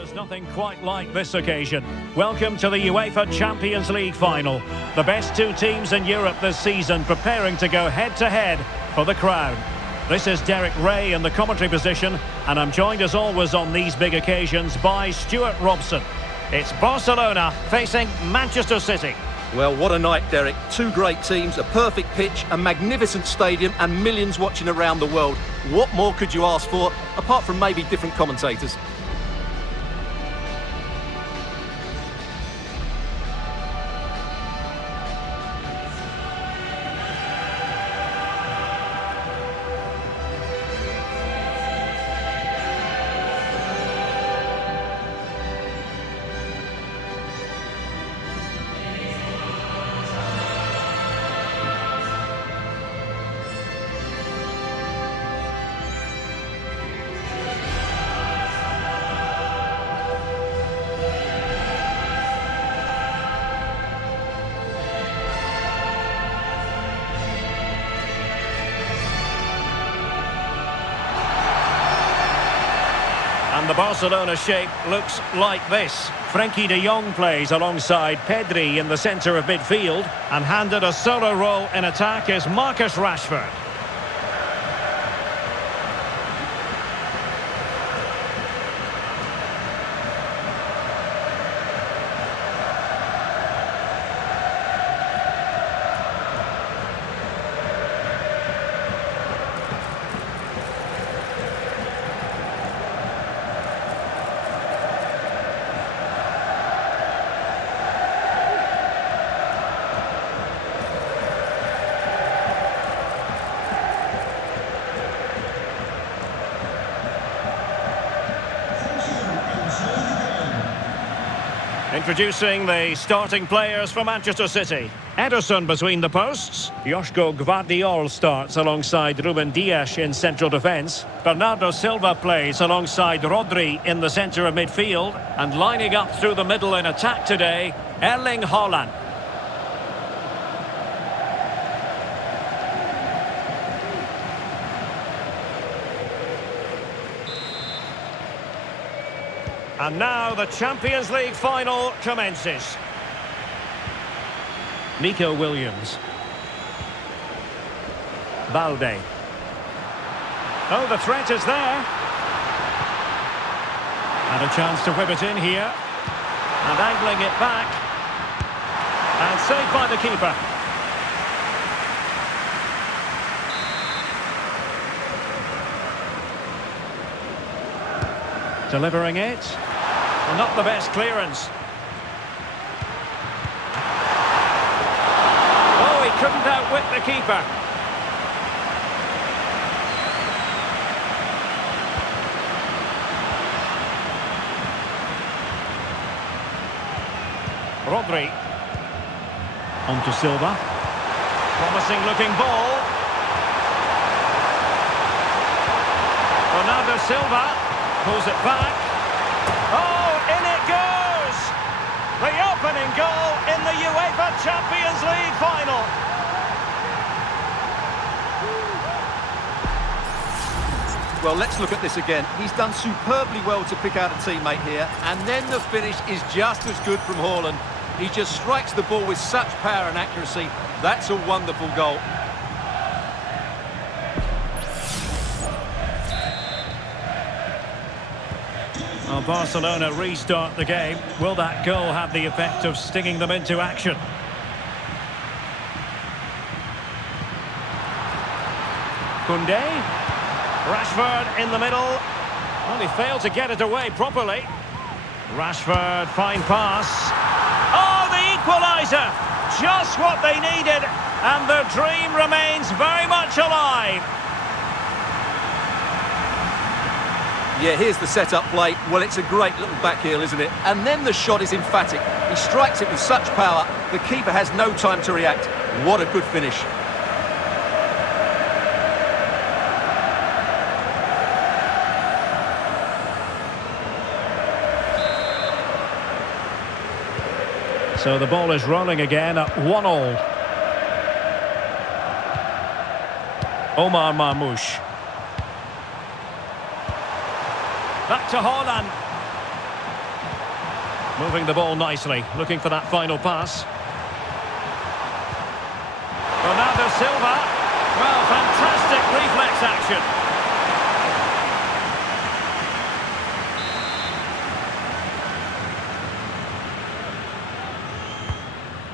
There's nothing quite like this occasion. Welcome to the UEFA Champions League final. The best two teams in Europe this season preparing to go head-to-head for the crown. This is Derek Ray in the commentary position, and I'm joined as always on these big occasions by Stuart Robson. It's Barcelona facing Manchester City. Well, what a night, Derek. Two great teams, a perfect pitch, a magnificent stadium and millions watching around the world. What more could you ask for, apart from maybe different commentators? And the Barcelona shape looks like this. Frenkie de Jong plays alongside Pedri in the centre of midfield, and handed a solo role in attack is Marcus Rashford. Introducing the starting players for Manchester City. Ederson between the posts. Joško Gvardiol starts alongside Ruben Dias in central defence. Bernardo Silva plays alongside Rodri in the centre of midfield. And lining up through the middle in attack today, Erling Haaland. And now the Champions League final commences. Nico Williams. Balde. Oh, the threat is there. And a chance to whip it in here. And angling it back. And saved by the keeper. Delivering it. Well, not the best clearance. Oh, he couldn't outwit the keeper. Rodri. On to Silva. Promising looking ball. Bernardo Silva pulls it back. Oh, in it goes! The opening goal in the UEFA Champions League final. Well, let's look at this again. He's done superbly well to pick out a teammate here, and then the finish is just as good from Haaland. He just strikes the ball with such power and accuracy. That's a wonderful goal. Well, Barcelona restart the game. Will that goal have the effect of stinging them into action? Koundé. Rashford in the middle. Well, he failed to get it away properly. Rashford, fine pass. Oh, the equaliser! Just what they needed, and their dream remains very much alive. Yeah, here's the set-up play. Well, it's a great little back heel, isn't it? And then the shot is emphatic. He strikes it with such power, the keeper has no time to react. What a good finish. So the ball is rolling again at 1-1. Omar Marmoush. Back to Haaland. Moving the ball nicely, looking for that final pass. Bernardo Silva. Well, fantastic reflex action.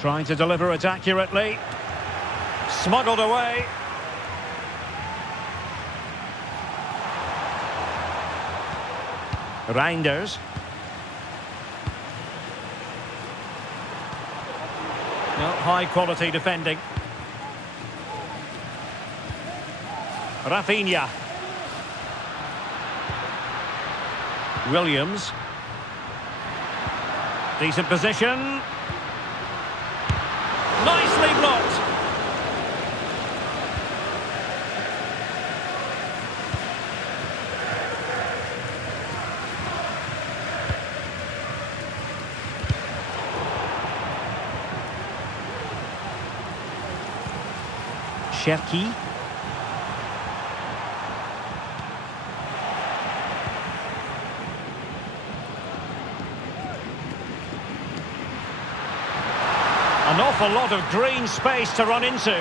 Trying to deliver it accurately. Smuggled away. Reinders. No, high quality defending. Rafinha. Williams. Decent position. Nicely blocked. Cherki. An awful lot of green space to run into.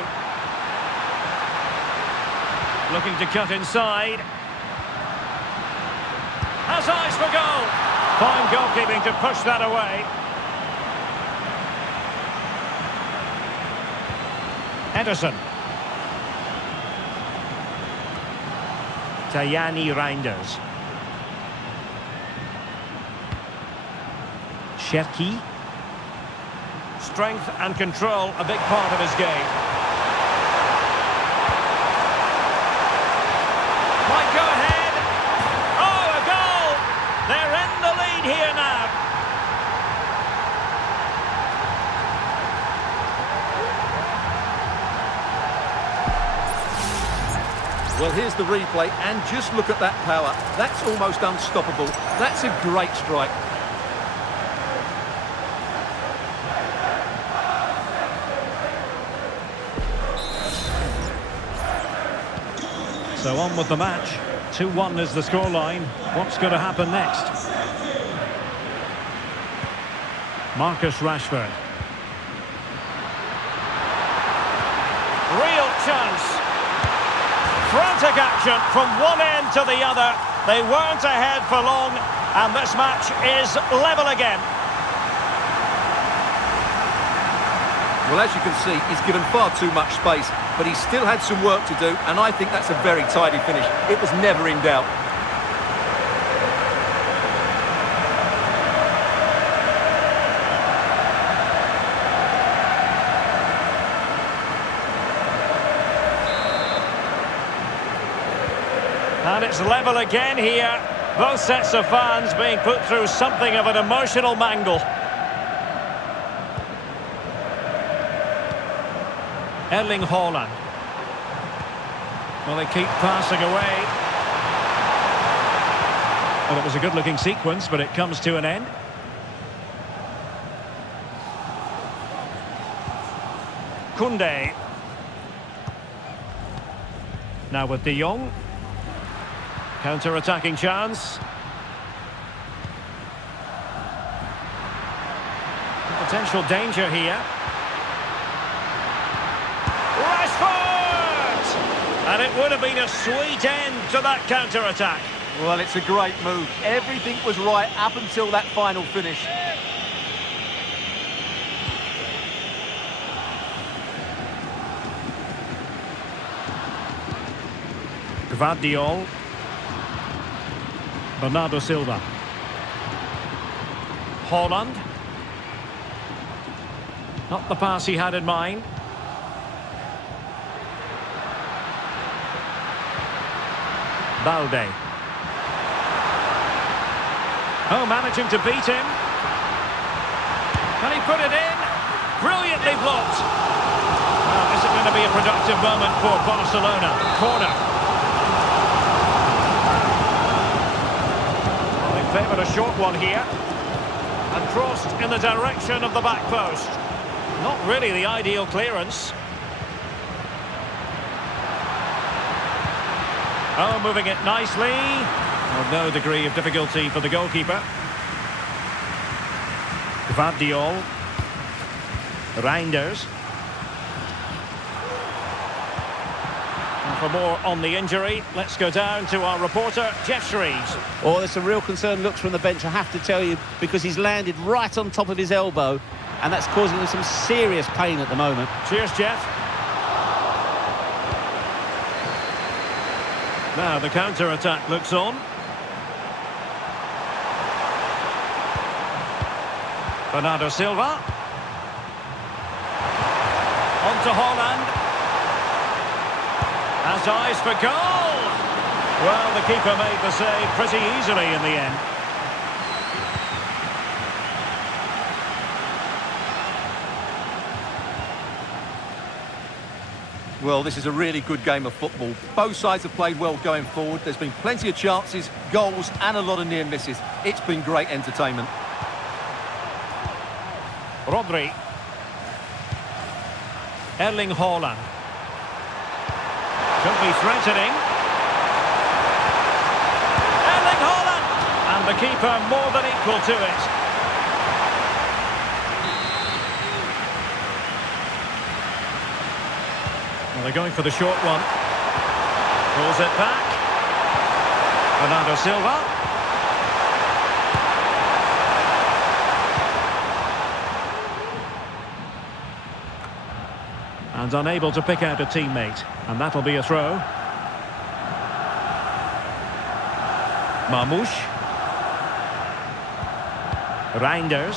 Looking to cut inside. Has eyes for goal. Fine goalkeeping to push that away. Ederson. Tajani Reinders. Cherki. Strength and control, a big part of his game. Might go ahead. Oh, a goal! They're in the lead here now. Well, here's the replay, and just look at that power. That's almost unstoppable. That's a great strike. So on with the match. 2-1 is the scoreline. What's going to happen next? Marcus Rashford. Real chance. Frantic action from one end to the other. They weren't ahead for long, and this match is level again. Well, as you can see, he's given far too much space, but he still had some work to do, and I think that's a very tidy finish. It was never in doubt. And it's level again here. Both sets of fans being put through something of an emotional mangle. Erling Haaland. Well, they keep passing away. Well, it was a good-looking sequence, but it comes to an end. Koundé. Now with De Jong. Counter-attacking chance. Potential danger here. Rashford! And it would have been a sweet end to that counter-attack. Well, it's a great move. Everything was right up until that final finish. Gvardiol. Bernardo Silva. Haaland. Not the pass he had in mind. Balde. Oh, managing to beat him. Can he put it in? Brilliantly blocked. Well, is it going to be a productive moment for Barcelona? Corner. Favoured a short one here, and crossed in the direction of the back post. Not really the ideal clearance. Oh, moving it nicely. Well, no degree of difficulty for the goalkeeper. Gvardiol. Reinders. And for more on the injury, let's go down to our reporter, Jeff Shreves. Oh, there's some real concerned looks from the bench, I have to tell you, because he's landed right on top of his elbow, and that's causing him some serious pain at the moment. Cheers, Jeff. Now the counter-attack looks on. Bernardo Silva. On to Haaland. Has eyes for goal. Well, the keeper made the save pretty easily in the end. Well, this is a really good game of football. Both sides have played well going forward. There's been plenty of chances, goals and a lot of near misses. It's been great entertainment. Rodri. Erling Haaland. Could be threatening. Erling Haaland! And the keeper more than equal to it. Well, they're going for the short one. Pulls it back. Bernardo Silva. And unable to pick out a teammate. And that'll be a throw. Marmoush. Reinders.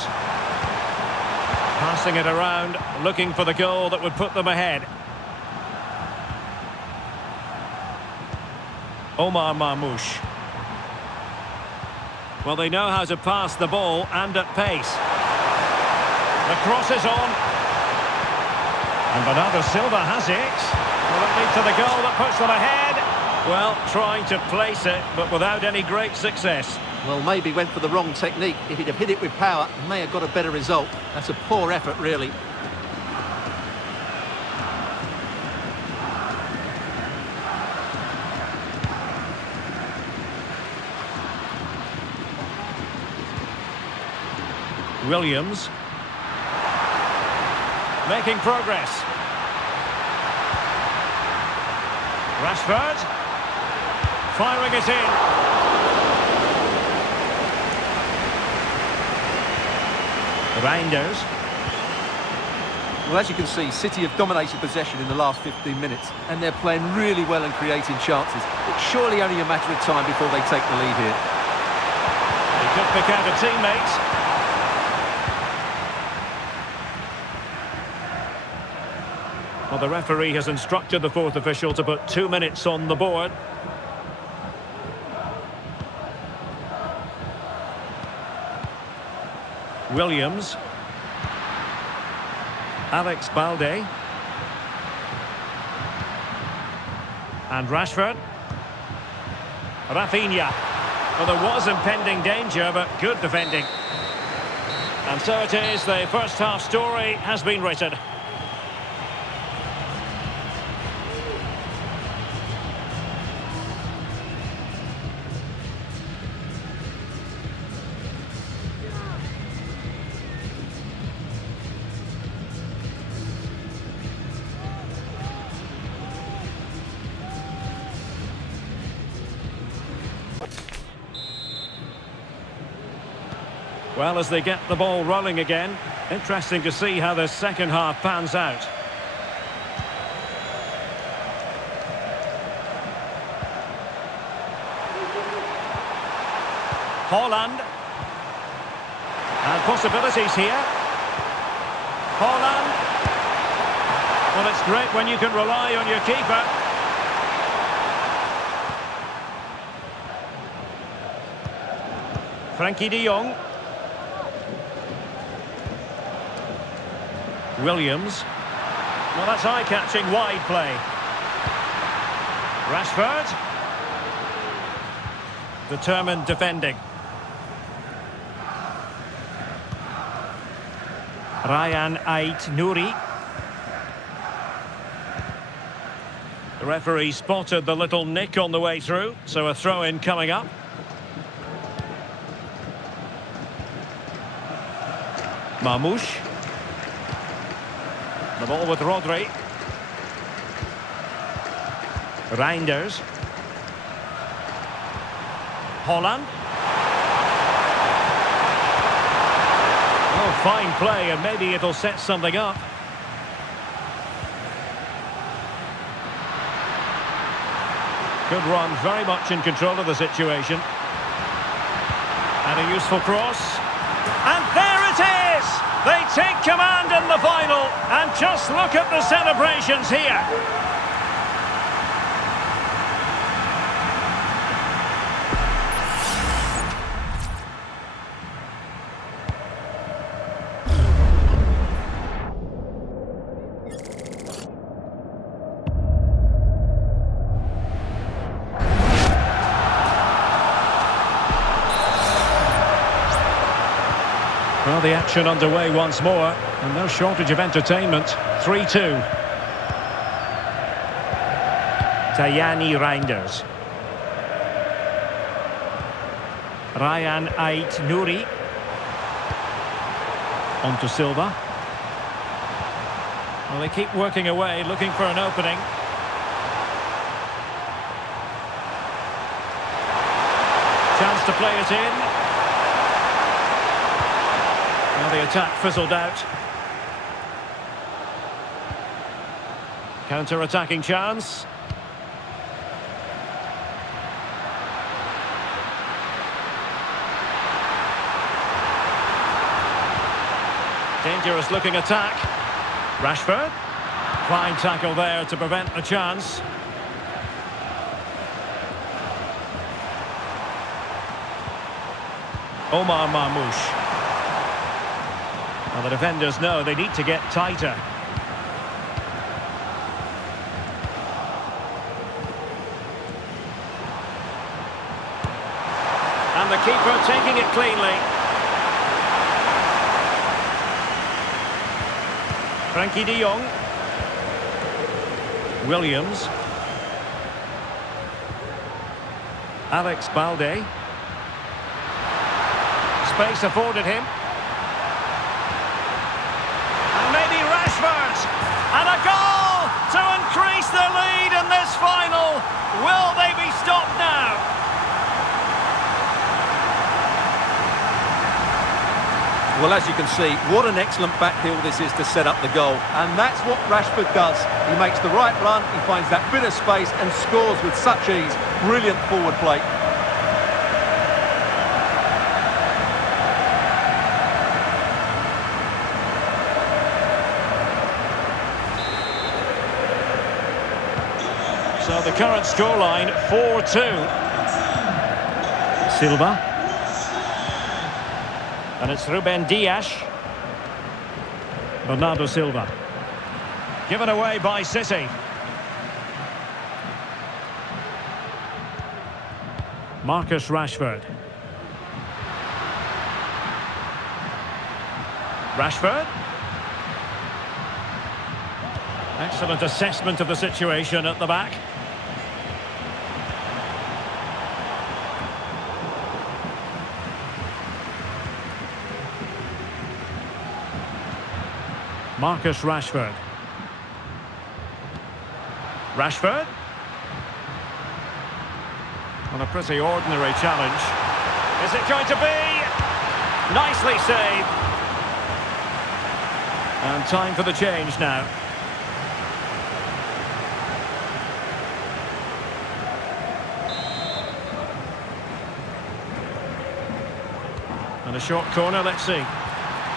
Passing it around, looking for the goal that would put them ahead. Omar Marmoush. Well, they know how to pass the ball and at pace. The cross is on. And Bernardo Silva has it. Will it lead to the goal that puts them ahead? Well, trying to place it, but without any great success. Well, maybe went for the wrong technique. If he'd have hit it with power, may have got a better result. That's a poor effort, really. Williams. Making progress. Rashford. Firing it in. Reinders. Well, as you can see, City have dominated possession in the last 15 minutes, and they're playing really well and creating chances. It's surely only a matter of time before they take the lead here. He could pick out a teammate. Well, the referee has instructed the fourth official to put 2 minutes on the board. Williams. Alex Balde. And Rashford. Rafinha. Well, there was impending danger, but good defending. And so it is, the first half story has been written. Well, as they get the ball rolling again, interesting to see how the second half pans out. Haaland. And possibilities here. Haaland. Well, it's great when you can rely on your keeper. Frankie de Jong. Williams. Well, that's eye-catching wide play. Rashford. Determined defending. Ryan Ait-Nouri. The referee spotted the little nick on the way through, so a throw-in coming up. Marmoush. The ball with Rodri. Reinders. Holland. Oh, fine play, and maybe it'll set something up. Good run, very much in control of the situation. And a useful cross. And there it is! They take command in the final. And just look at the celebrations here. Well, the action underway once more, and no shortage of entertainment. 3-2. Tajani Reinders. Ryan Ait Nouri. On to Silva. Well, they keep working away, looking for an opening. Chance to play it in. Well, the attack fizzled out. Counter-attacking chance. Dangerous looking attack. Rashford. Fine tackle there to prevent the chance. Omar Marmoush. Well, the defenders know they need to get tighter. And the keeper taking it cleanly. Frankie de Jong. Williams. Alex Balde. Space afforded him. And a goal to increase the lead in this final. Will they be stopped now? Well, as you can see, what an excellent backheel this is to set up the goal. And that's what Rashford does. He makes the right run, he finds that bit of space and scores with such ease. Brilliant forward play. So the current scoreline, 4-2. Silva. And it's Ruben Dias. Bernardo Silva. Given away by City. Marcus Rashford. Rashford. Excellent assessment of the situation at the back. Marcus Rashford. Rashford. On a pretty ordinary challenge. Is it going to be? Nicely saved. And time for the change now. And a short corner, let's see.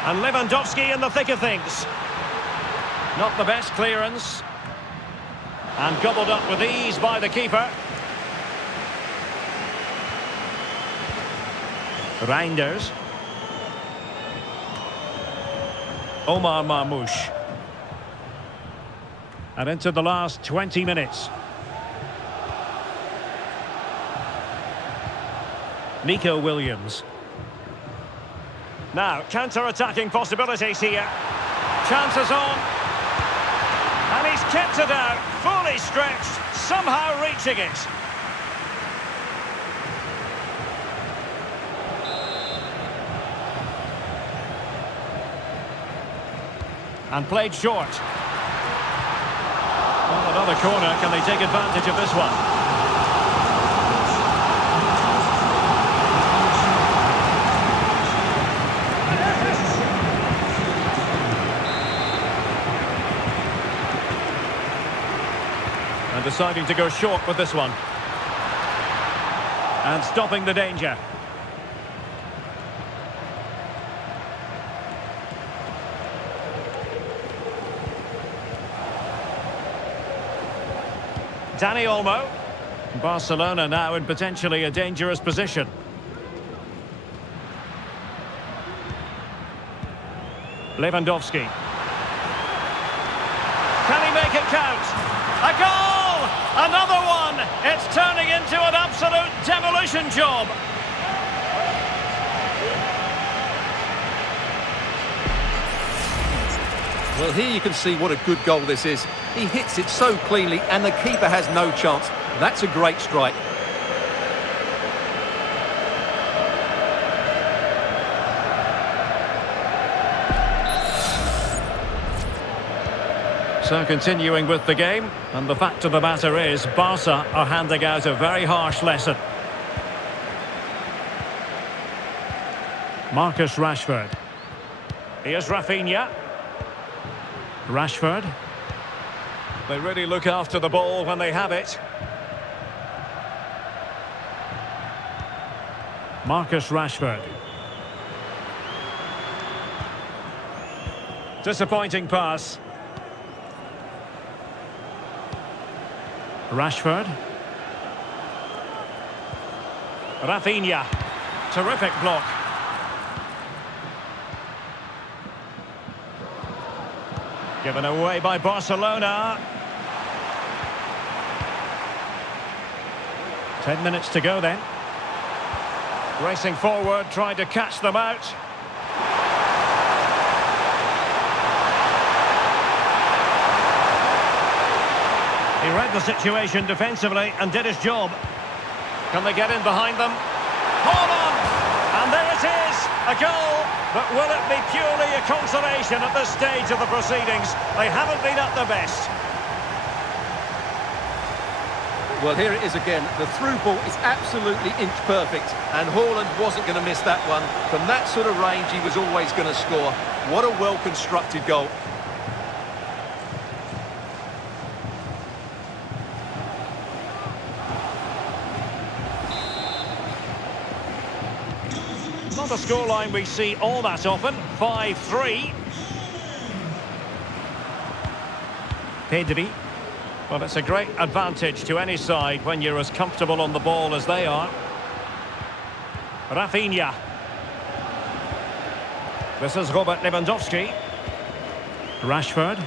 And Lewandowski in the thick of things. Not the best clearance. And gobbled up with ease by the keeper. Reinders. Omar Marmoush. And into the last 20 minutes. Nico Williams. Now, counter-attacking possibilities here. Chances on. And he's kept it out, fully stretched, somehow reaching it. And played short. Well, another corner. Can they take advantage of this one? And deciding to go short with this one. And stopping the danger. Dani Olmo. Barcelona now in potentially a dangerous position. Lewandowski. Can he make it count? A goal! Another one! It's turning into an absolute demolition job. Well, here you can see what a good goal this is. He hits it so cleanly and the keeper has no chance. That's a great strike. So continuing with the game, and the fact of the matter is Barca are handing out a very harsh lesson. Marcus Rashford. Here's Rafinha. Rashford. They really look after the ball when they have it. Marcus Rashford. Disappointing pass. Rashford. Rafinha. Terrific block. Given away by Barcelona. 10 minutes to go then. Racing forward, trying to catch them out. He read the situation defensively and did his job. Can they get in behind them? Hold on! And there it is! A goal! But will it be purely a consolation at this stage of the proceedings? They haven't been at their best. Well, here it is again. The through ball is absolutely inch perfect. And Haaland wasn't going to miss that one. From that sort of range, he was always going to score. What a well-constructed goal. Not a scoreline we see all that often. 5-3. Pedri. Well, it's a great advantage to any side when you're as comfortable on the ball as they are. Rafinha. This is Robert Lewandowski. Rashford.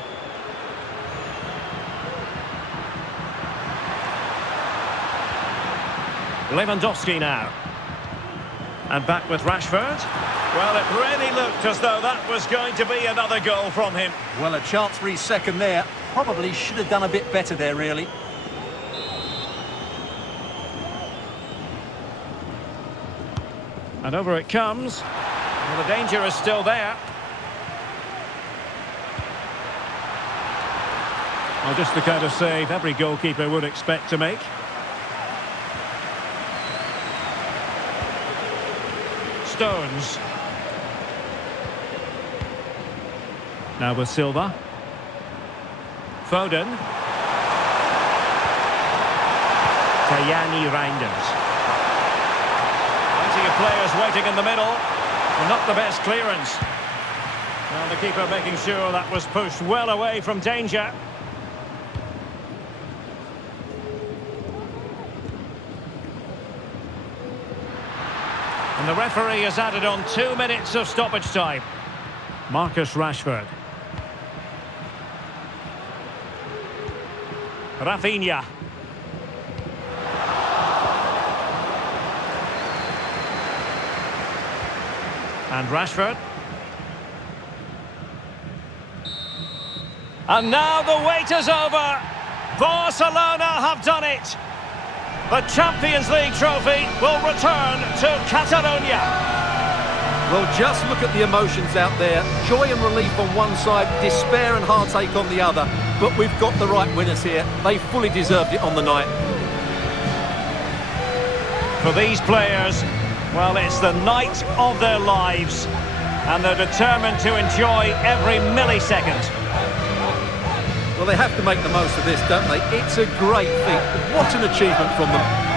Lewandowski now. And back with Rashford. Well, it really looked as though that was going to be another goal from him. Well, a chance for his second there. Probably should have done a bit better there, really. And over it comes. Well, the danger is still there. Well, just the kind of save every goalkeeper would expect to make. Stones. Now with Silva. Foden. Tajani Reinders. Plenty of players waiting in the middle. And not the best clearance. Well, the keeper making sure that was pushed well away from danger. And the referee has added on 2 minutes of stoppage time. Marcus Rashford. Rafinha. And Rashford. And now the wait is over. Barcelona have done it. The Champions League trophy will return to Catalonia. Well, just look at the emotions out there. Joy and relief on one side, despair and heartache on the other. But we've got the right winners here. They fully deserved it on the night. For these players, well, it's the night of their lives, and they're determined to enjoy every millisecond. Well, they have to make the most of this, don't they? It's a great feat. What an achievement from them.